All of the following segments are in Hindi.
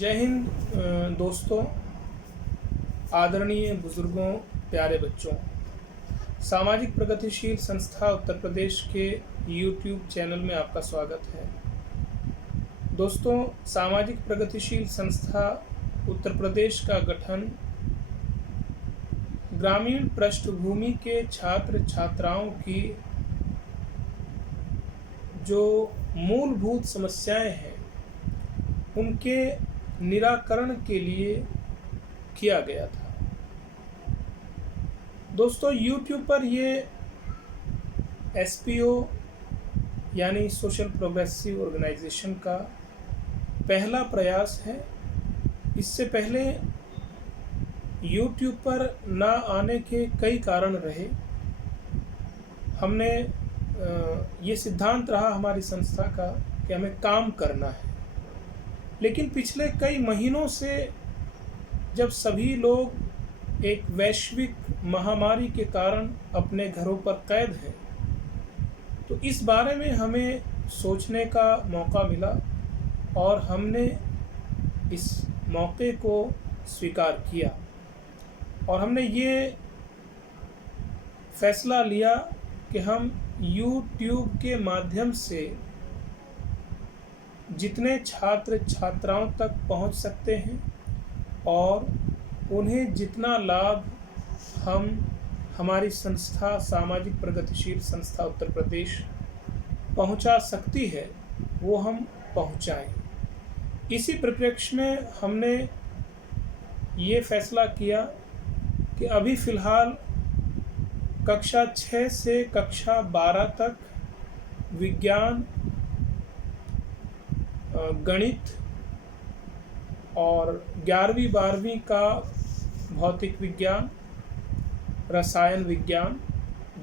जय हिंद दोस्तों, आदरणीय बुजुर्गों, प्यारे बच्चों। सामाजिक प्रगतिशील संस्था उत्तर प्रदेश के YouTube चैनल में आपका स्वागत है। दोस्तों, सामाजिक प्रगतिशील संस्था उत्तर प्रदेश का गठन ग्रामीण पृष्ठभूमि के छात्र छात्राओं की जो मूलभूत समस्याएं हैं उनके निराकरण के लिए किया गया था। दोस्तों, YouTube पर ये SPO यानी सोशल प्रोग्रेसिव ऑर्गेनाइजेशन का पहला प्रयास है। इससे पहले YouTube पर ना आने के कई कारण रहे। हमने ये सिद्धांत रहा हमारी संस्था का कि हमें काम करना है, लेकिन पिछले कई महीनों से जब सभी लोग एक वैश्विक महामारी के कारण अपने घरों पर कैद हैं, तो इस बारे में हमें सोचने का मौका मिला और हमने इस मौके को स्वीकार किया और हमने ये फैसला लिया कि हम YouTube के माध्यम से जितने छात्र छात्राओं तक पहुंच सकते हैं और उन्हें जितना लाभ हम हमारी संस्था सामाजिक प्रगतिशील संस्था उत्तर प्रदेश पहुंचा सकती है वो हम पहुंचाएं। इसी परिप्रेक्ष्य में हमने ये फैसला किया कि अभी फ़िलहाल कक्षा 6 से कक्षा 12 तक विज्ञान, गणित और 11वीं 12वीं का भौतिक विज्ञान, रसायन विज्ञान,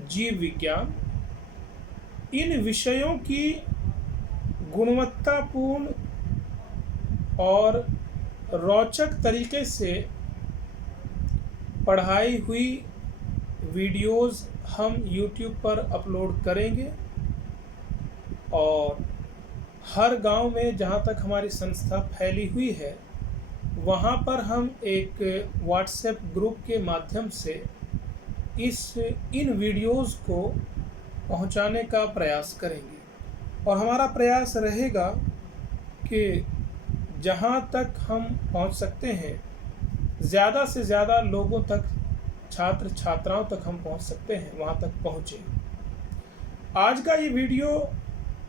जीव विज्ञान, इन विषयों की गुणवत्तापूर्ण और रोचक तरीके से पढ़ाई हुई वीडियोज़ हम YouTube पर अपलोड करेंगे और हर गांव में जहां तक हमारी संस्था फैली हुई है वहां पर हम एक WhatsApp ग्रुप के माध्यम से इन वीडियोज़ को पहुंचाने का प्रयास करेंगे और हमारा प्रयास रहेगा कि जहां तक हम पहुंच सकते हैं ज़्यादा से ज़्यादा लोगों तक, छात्र छात्राओं तक हम पहुंच सकते हैं वहां तक पहुँचे। आज का ये वीडियो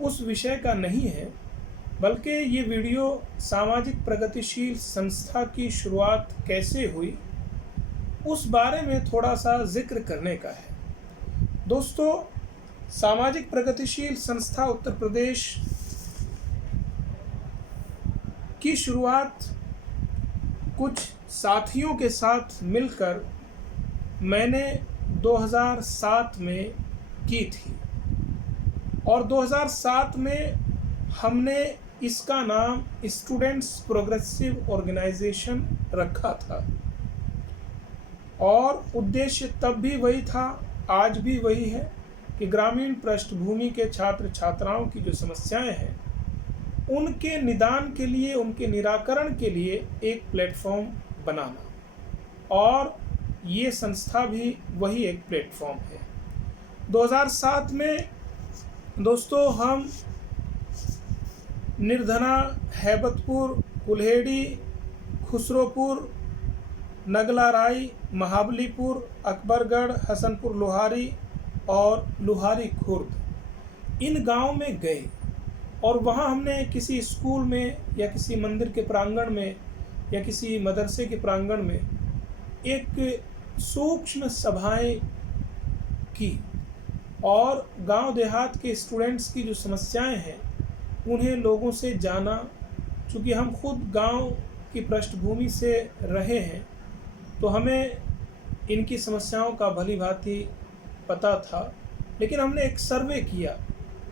उस विषय का नहीं है, बल्कि ये वीडियो सामाजिक प्रगतिशील संस्था की शुरुआत कैसे हुई उस बारे में थोड़ा सा जिक्र करने का है। दोस्तों, सामाजिक प्रगतिशील संस्था उत्तर प्रदेश की शुरुआत कुछ साथियों के साथ मिलकर मैंने 2007 में की थी और 2007 में हमने इसका नाम स्टूडेंट्स प्रोग्रेसिव ऑर्गेनाइजेशन रखा था और उद्देश्य तब भी वही था, आज भी वही है कि ग्रामीण पृष्ठभूमि के छात्र छात्राओं की जो समस्याएं हैं उनके निदान के लिए, उनके निराकरण के लिए एक प्लेटफॉर्म बनाना, और ये संस्था भी वही एक प्लेटफॉर्म है। 2007 में दोस्तों हम निर्धना, हैबतपुर, कुल्हेड़ी, खुसरोपुर, नगलाराई, महाबलीपुर, अकबरगढ़, हसनपुर लोहारी और लोहारी खुर्द, इन गांव में गए और वहां हमने किसी स्कूल में या किसी मंदिर के प्रांगण में या किसी मदरसे के प्रांगण में एक सूक्ष्म सभाएं की और गांव देहात के स्टूडेंट्स की जो समस्याएं हैं उन्हें लोगों से जाना। चूँकि हम खुद गांव की पृष्ठभूमि से रहे हैं तो हमें इनकी समस्याओं का भली भांति पता था, लेकिन हमने एक सर्वे किया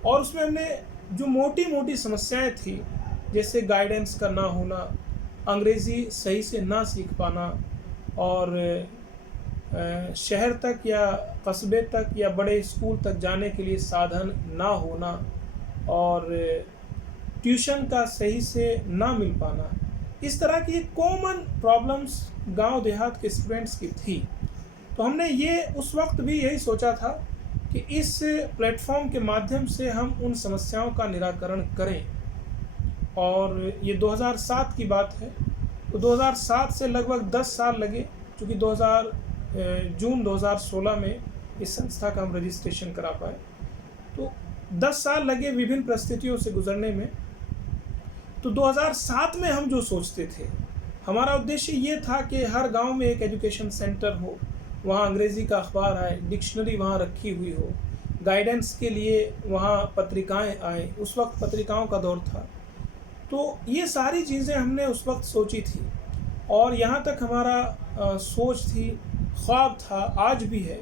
और उसमें हमने जो मोटी मोटी समस्याएं थी, जैसे गाइडेंस का ना होना, अंग्रेज़ी सही से ना सीख पाना और शहर तक या कस्बे तक या बड़े स्कूल तक जाने के लिए साधन ना होना और ट्यूशन का सही से ना मिल पाना, इस तरह की कॉमन प्रॉब्लम्स गांव देहात के स्टूडेंट्स की थी। तो हमने ये उस वक्त भी यही सोचा था कि इस प्लेटफॉर्म के माध्यम से हम उन समस्याओं का निराकरण करें। और ये 2007 की बात है। तो 2007 से लगभग 10 साल लगे, क्योंकि जून 2016 में इस संस्था का हम रजिस्ट्रेशन करा पाए। तो 10 साल लगे विभिन्न परिस्थितियों से गुजरने में। तो 2007 में हम जो सोचते थे, हमारा उद्देश्य ये था कि हर गांव में एक एजुकेशन सेंटर हो, वहाँ अंग्रेज़ी का अखबार आए, डिक्शनरी वहाँ रखी हुई हो, गाइडेंस के लिए वहाँ पत्रिकाएं आए। उस वक्त पत्रिकाओं का दौर था। तो ये सारी चीज़ें हमने उस वक्त सोची थी, और यहाँ तक हमारा सोच थी, ख्वाब था, आज भी है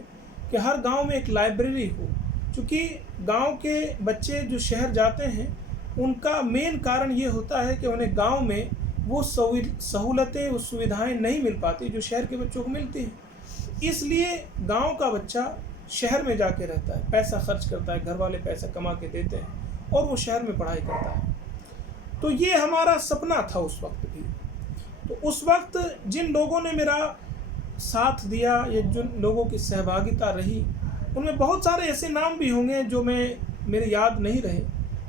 कि हर गांव में एक लाइब्रेरी हो। क्योंकि गांव के बच्चे जो शहर जाते हैं, उनका मेन कारण ये होता है कि उन्हें गांव में वो सहूलतें, वो सुविधाएं नहीं मिल पाती जो शहर के बच्चों को मिलती हैं। इसलिए गांव का बच्चा शहर में जाके रहता है, पैसा खर्च करता है, घर वाले पैसा कमा के देते हैं और वो शहर में पढ़ाई करता है। तो ये हमारा सपना था उस वक्त भी। तो उस वक्त जिन लोगों ने मेरा साथ दिया या जिन लोगों की सहभागिता रही, उनमें बहुत सारे ऐसे नाम भी होंगे जो मेरे याद नहीं रहे।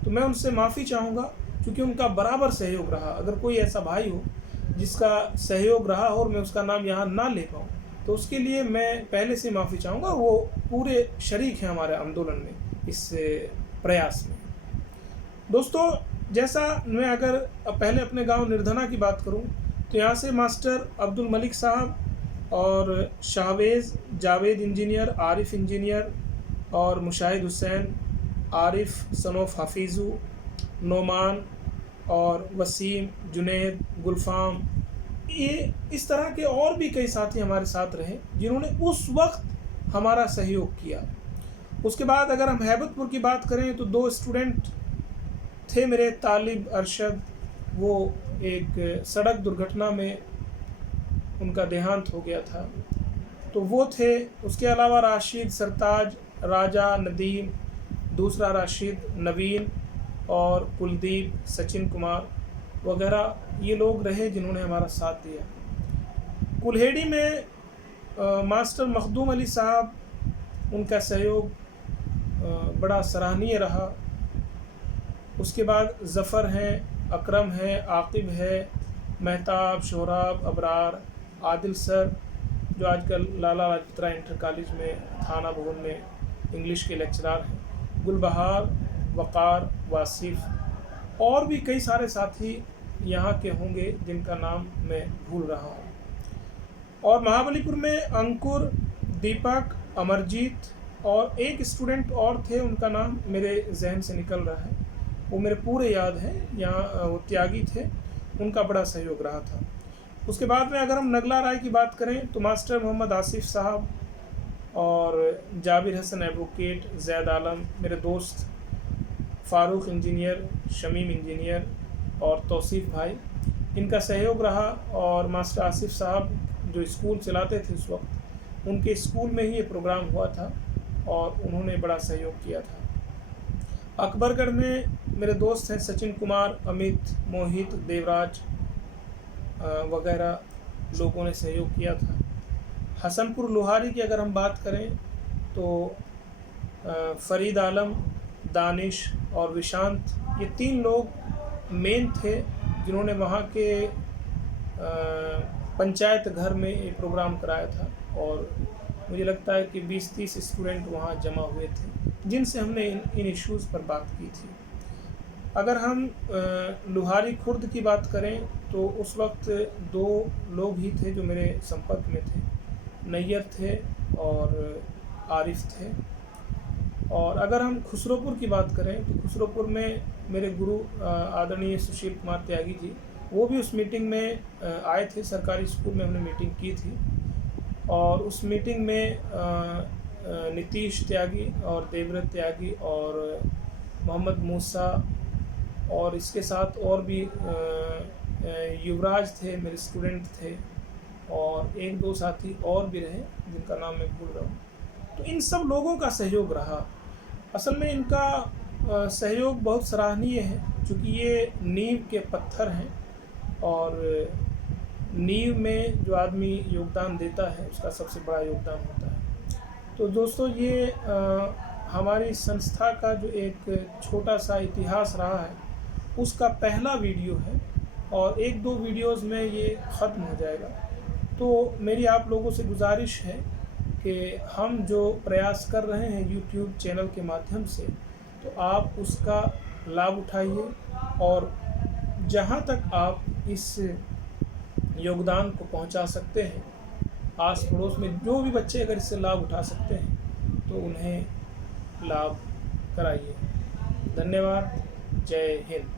तो मैं उनसे माफ़ी चाहूँगा, क्योंकि उनका बराबर सहयोग रहा। अगर कोई ऐसा भाई हो जिसका सहयोग रहा और मैं उसका नाम यहाँ ना ले पाऊँ, तो उसके लिए मैं पहले से माफ़ी चाहूँगा। वो पूरे शरीक हैं हमारे आंदोलन में, इस प्रयास में। दोस्तों, जैसा मैं अगर पहले अपने गांव निर्धना की बात करूं, तो यहाँ से मास्टर अब्दुल मलिक साहब और शाहवेज़, जावेद इंजीनियर, आरिफ इंजीनियर और मुशाहिद हुसैन, आरिफ सनोफ हफीज़ू, नोमान और वसीम, जुनैद, गुलफाम, ये इस तरह के और भी कई साथी हमारे साथ रहे जिन्होंने उस वक्त हमारा सहयोग किया। उसके बाद अगर हम हैबतपुर की बात करें, तो 2 स्टूडेंट थे मेरे, तालिब, अरशद। वो एक सड़क दुर्घटना में उनका देहांत हो गया था, तो वो थे। उसके अलावा राशिद, सरताज, राजा, नदीम, दूसरा राशिद, नवीन और कुलदीप, सचिन कुमार वगैरह, ये लोग रहे जिन्होंने हमारा साथ दिया। कुल्हेड़ी में मास्टर मखदूम अली साहब, उनका सहयोग बड़ा सराहनीय रहा। उसके बाद ज़फ़र हैं, अकरम है, आकिब है, महताब, शोहराब, अबरार, आदिल सर, जो आजकल लाला लाजपत राय इंटर कॉलेज में थाना भवन में इंग्लिश के लेक्चरार हैं, गुलबहार, वक़ार, वासिफ़, और भी कई सारे साथी यहाँ के होंगे जिनका नाम मैं भूल रहा हूँ। और महाबलीपुर में अंकुर, दीपक, अमरजीत और एक स्टूडेंट और थे, उनका नाम मेरे जहन से निकल रहा है, वो मेरे पूरे याद हैं। यहाँ वो त्यागी थे, उनका बड़ा सहयोग रहा था। उसके बाद में अगर हम नगला राय की बात करें, तो मास्टर मोहम्मद आसिफ साहब और जाबिर हसन एडवोकेट, जैद आलम मेरे दोस्त, फ़ारूक इंजीनियर, शमीम इंजीनियर और तौसीफ़ भाई, इनका सहयोग रहा। और मास्टर आसिफ साहब जो स्कूल चलाते थे उस वक्त, उनके स्कूल में ही ये प्रोग्राम हुआ था और उन्होंने बड़ा सहयोग किया था। अकबरगढ़ में मेरे दोस्त हैं सचिन कुमार, अमित, मोहित, देवराज वगैरह लोगों ने सहयोग किया था। हसनपुर लोहारी की अगर हम बात करें, तो फरीद आलम, दानिश और विशांत, ये 3 लोग मेन थे जिन्होंने वहाँ के पंचायत घर में ये प्रोग्राम कराया था। और मुझे लगता है कि 20-30 स्टूडेंट वहाँ जमा हुए थे, जिनसे हमने इन इश्यूज़ पर बात की थी। अगर हम लोहारी खुर्द की बात करें, तो उस वक्त 2 लोग ही थे जो मेरे संपर्क में थे, नैयर थे और आरिफ थे। और अगर हम खुसरोपुर की बात करें, तो खुसरोपुर में मेरे गुरु आदरणीय सुशील कुमार त्यागी जी, वो भी उस मीटिंग में आए थे। सरकारी स्कूल में हमने मीटिंग की थी, और उस मीटिंग में नीतीश त्यागी और देवव्रत त्यागी और मोहम्मद मूसा, और इसके साथ और भी युवराज थे, मेरे स्टूडेंट थे, और 1-2 साथी और भी रहे जिनका नाम मैं भूल रहा हूँ। तो इन सब लोगों का सहयोग रहा। असल में इनका सहयोग बहुत सराहनीय है, क्योंकि ये नींव के पत्थर हैं और नींव में जो आदमी योगदान देता है उसका सबसे बड़ा योगदान होता है। तो दोस्तों ये हमारी संस्था का जो एक छोटा सा इतिहास रहा है उसका पहला वीडियो है और 1-2 वीडियोस में ये ख़त्म हो जाएगा। तो मेरी आप लोगों से गुजारिश है कि हम जो प्रयास कर रहे हैं यूट्यूब चैनल के माध्यम से, तो आप उसका लाभ उठाइए और जहाँ तक आप इस योगदान को पहुँचा सकते हैं, आस पड़ोस में जो भी बच्चे अगर इससे लाभ उठा सकते हैं तो उन्हें लाभ कराइए। धन्यवाद। जय हिंद।